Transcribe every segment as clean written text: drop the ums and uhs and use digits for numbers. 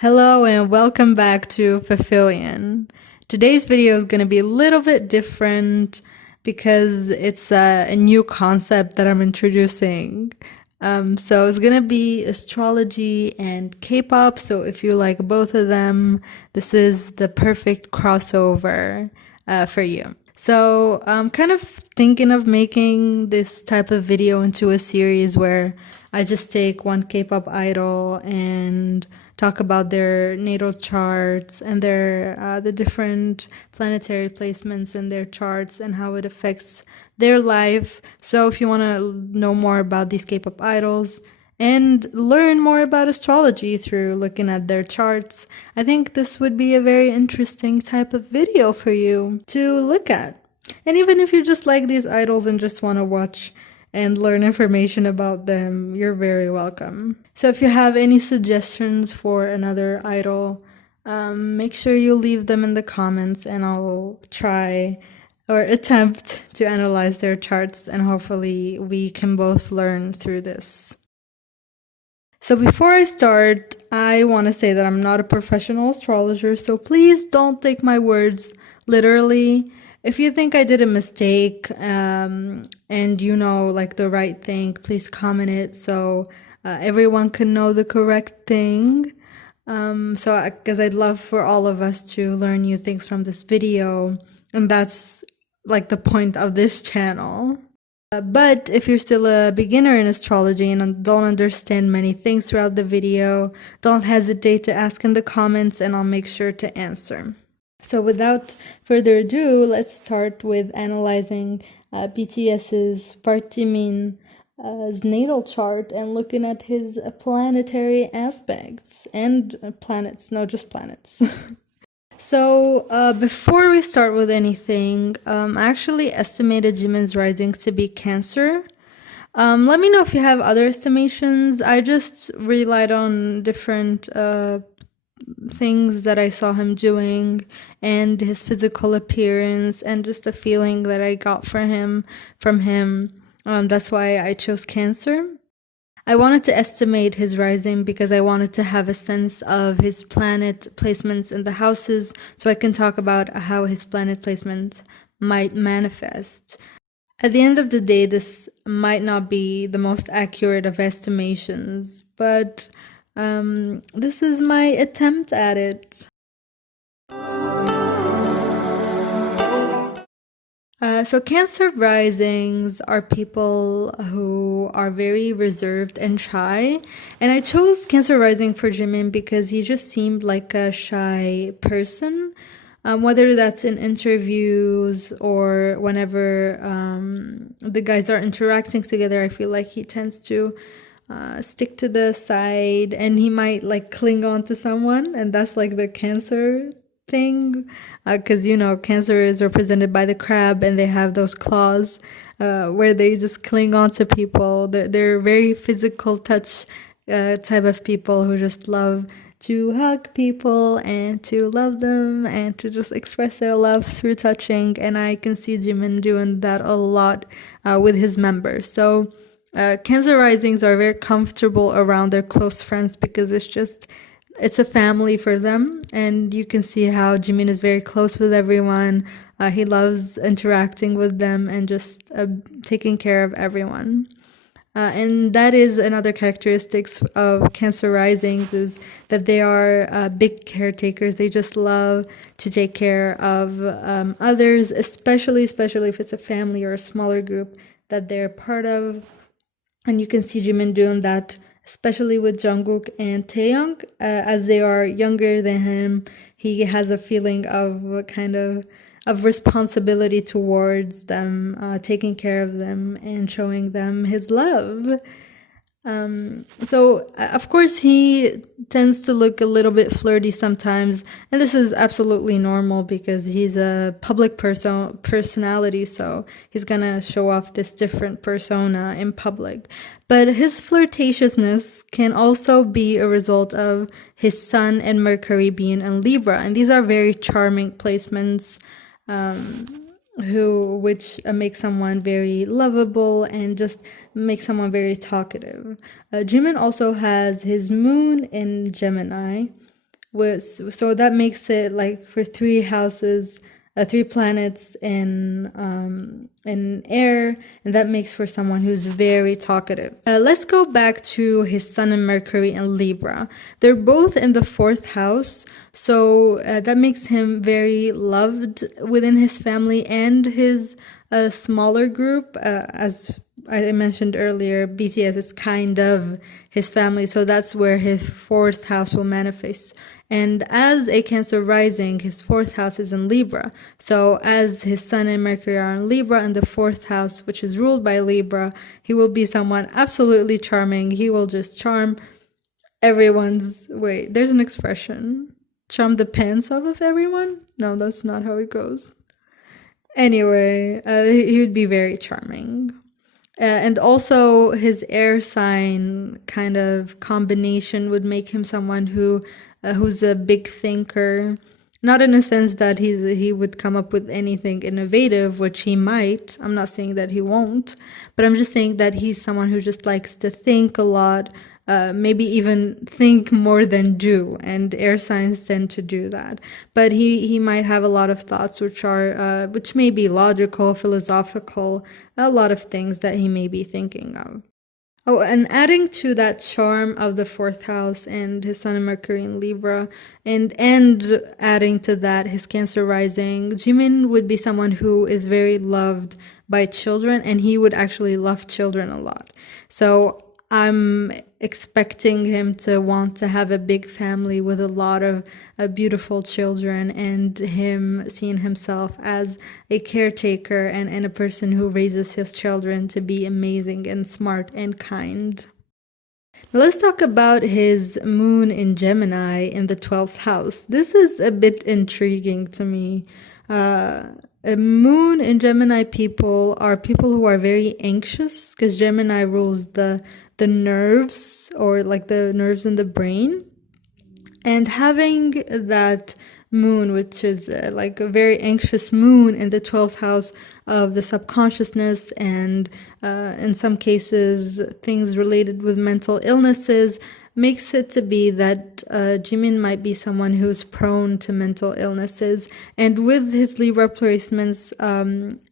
Hello and welcome back to Fulfillion. Today's video is going to be a little bit different because it's a new concept that I'm introducing. So it's going to be astrology and K-pop. So if you like both of them, this is the perfect crossover for you. So I'm kind of thinking of making this type of video into a series where I just take one K-pop idol and talk about their natal charts and their the different planetary placements in their charts and how it affects their life. So if you want to know more about these K-pop idols and learn more about astrology through looking at their charts, I think this would be a very interesting type of video for you to look at. And even if you just like these idols and just want to watch and learn information about them, you're very welcome. So if you have any suggestions for another idol, make sure you leave them in the comments and I'll try or attempt to analyze their charts, and hopefully we can both learn through this. So before I start, I want to say that I'm not a professional astrologer, so please don't take my words literally. If you think I did a mistake and you know like the right thing, please comment it so everyone can know the correct thing. Because I'd love for all of us to learn new things from this video, and that's like the point of this channel. But if you're still a beginner in astrology and don't understand many things throughout the video, don't hesitate to ask in the comments and I'll make sure to answer. So without further ado, let's start with analyzing BTS's Jimin's natal chart and looking at his planetary aspects and planets, no, just planets. So before we start with anything, I actually estimated Jimin's rising to be Cancer. Let me know if you have other estimations. I just relied on different things that I saw him doing and his physical appearance and just a feeling that I got from him. That's why I chose Cancer. I wanted to estimate his rising because I wanted to have a sense of his planet placements in the houses so I can talk about how his planet placement might manifest. At the end of the day, this might not be the most accurate of estimations, but this is my attempt at it. So Cancer risings are people who are very reserved and shy. And I chose Cancer rising for Jimin because he just seemed like a shy person. Whether that's in interviews or whenever the guys are interacting together, I feel like he tends to stick to the side and he might like cling on to someone, and that's like the Cancer thing, because you know Cancer is represented by the crab and they have those claws where they just cling on to people. They're very physical touch type of people who just love to hug people and to love them and to just express their love through touching, and I can see Jimin doing that a lot with his members. So Cancer risings are very comfortable around their close friends because it's a family for them, and you can see how Jimin is very close with everyone. He loves interacting with them and just taking care of everyone. And that is another characteristics of Cancer risings, is that they are big caretakers. They just love to take care of others, especially if it's a family or a smaller group that they're part of. And you can see Jimin doing that, especially with Jungkook and Taehyung, as they are younger than him. He has a feeling of kind of responsibility towards them, taking care of them and showing them his love. So of course he tends to look a little bit flirty sometimes, and this is absolutely normal because he's a public personality, so he's gonna show off this different persona in public. But his flirtatiousness can also be a result of his Sun and Mercury being in Libra, and these are very charming placements, which make someone very lovable and just make someone very talkative. Jimin also has his moon in Gemini, So that makes it like for three houses, three planets in air, and that makes for someone who's very talkative. Let's go back to his Sun and Mercury in Libra. They're both in the fourth house, so that makes him very loved within his family and his smaller group. As I mentioned earlier, BTS is kind of his family, so that's where his fourth house will manifest. And as a Cancer rising, his fourth house is in Libra. So as his Sun and Mercury are in Libra and the fourth house, which is ruled by Libra, he will be someone absolutely charming. He will just charm wait, there's an expression. Charm the pants off of everyone? No, that's not how it goes. Anyway, he would be very charming. And also his air sign kind of combination would make him someone who's a big thinker. Not in a sense that he would come up with anything innovative, which he might. I'm not saying that he won't, but I'm just saying that he's someone who just likes to think a lot, maybe even think more than do, and air signs tend to do that. But he might have a lot of thoughts which may be logical, philosophical, a lot of things that he may be thinking of. Oh, and adding to that charm of the fourth house and his Sun and Mercury in Libra, and adding to that his Cancer rising, Jimin would be someone who is very loved by children, and he would actually love children a lot. So I'm expecting him to want to have a big family with a lot of beautiful children, and him seeing himself as a caretaker and a person who raises his children to be amazing and smart and kind. Now let's talk about his moon in Gemini in the 12th house. This is a bit intriguing to me. A moon in Gemini people are people who are very anxious, because Gemini rules the nerves, or like the nerves in the brain. And having that moon, which is like a very anxious moon in the 12th house of the subconsciousness, and in some cases things related with mental illnesses, makes it to be that Jimin might be someone who's prone to mental illnesses. And with his Libra placements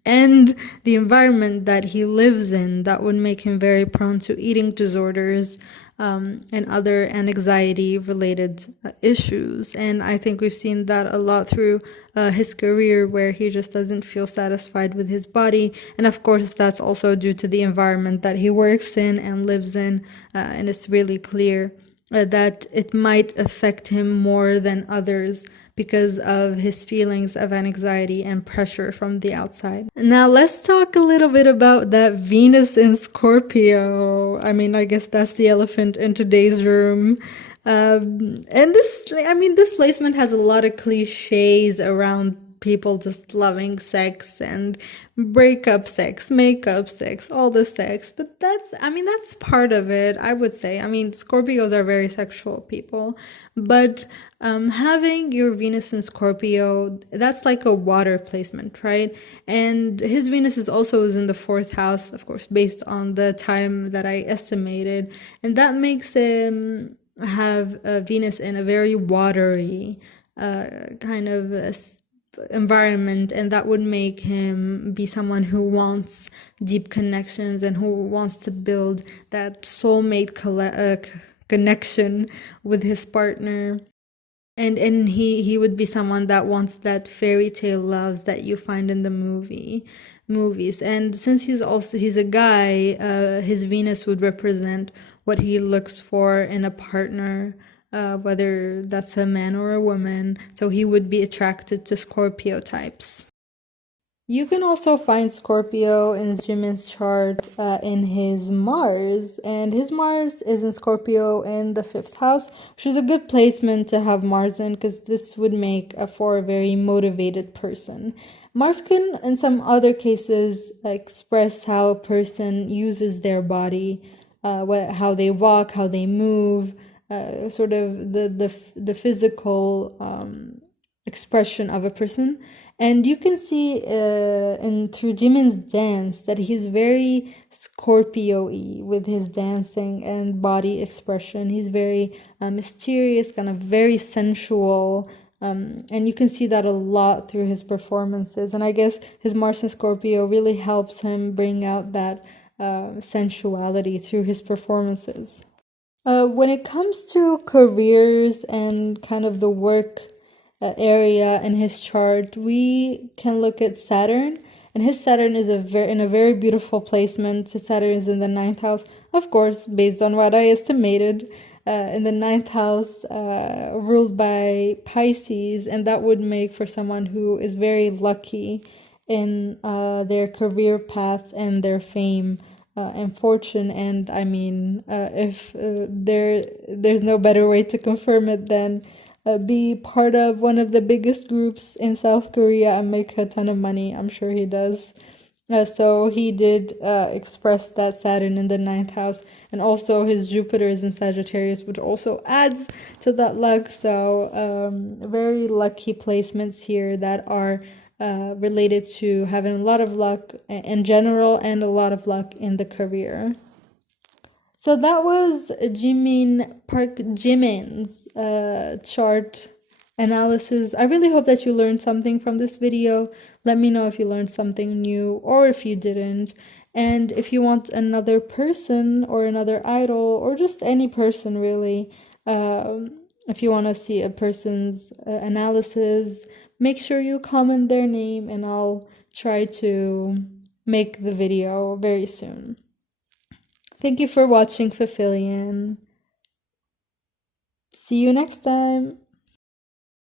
and the environment that he lives in, that would make him very prone to eating disorders and other anxiety-related issues. And I think we've seen that a lot through his career, where he just doesn't feel satisfied with his body. And of course, that's also due to the environment that he works in and lives in. And it's really clear that it might affect him more than others because of his feelings of anxiety and pressure from the outside. Now let's talk a little bit about that Venus in Scorpio. I mean, I guess that's the elephant in today's room. And this placement has a lot of cliches around people just loving sex and breakup sex, makeup sex, all the sex. But that's part of it, I would say. I mean, Scorpios are very sexual people, but having your Venus in Scorpio, that's like a water placement, right? And his Venus is in the fourth house, of course, based on the time that I estimated. And that makes him have Venus in a very watery kind of environment, and that would make him be someone who wants deep connections and who wants to build that soulmate connection with his partner. And he would be someone that wants that fairy tale loves that you find in the movies. And since he's a guy, his Venus would represent what he looks for in a partner, whether that's a man or a woman. So he would be attracted to Scorpio types. You can also find Scorpio in Jimin's chart in his Mars, and his Mars is in Scorpio in the 5th house, which is a good placement to have Mars in, because this would make for a very motivated person. Mars can, in some other cases, express how a person uses their body, how they walk, how they move, sort of the physical expression of a person. And you can see through Jimin's dance that he's very Scorpio-y with his dancing and body expression. He's very mysterious, kind of very sensual. And you can see that a lot through his performances. And I guess his Mars and Scorpio really helps him bring out that sensuality through his performances. When it comes to careers and kind of the work area in his chart, we can look at Saturn, and his Saturn is in a very beautiful placement. His Saturn is in the ninth house, of course, based on what I estimated, in the ninth house, ruled by Pisces, and that would make for someone who is very lucky in their career paths and their fame and fortune. And I mean, if there's no better way to confirm it than be part of one of the biggest groups in South Korea and make a ton of money. I'm sure he does. So he did express that Saturn in the ninth house, and also his Jupiter is in Sagittarius, which also adds to that luck. So very lucky placements here that are related to having a lot of luck in general and a lot of luck in the career. So that was Park Jimin's chart analysis. I really hope that you learned something from this video. Let me know if you learned something new or if you didn't. And if you want another person or another idol or just any person really, if you want to see a person's analysis, make sure you comment their name and I'll try to make the video very soon. Thank you for watching Pavilion. See you next time.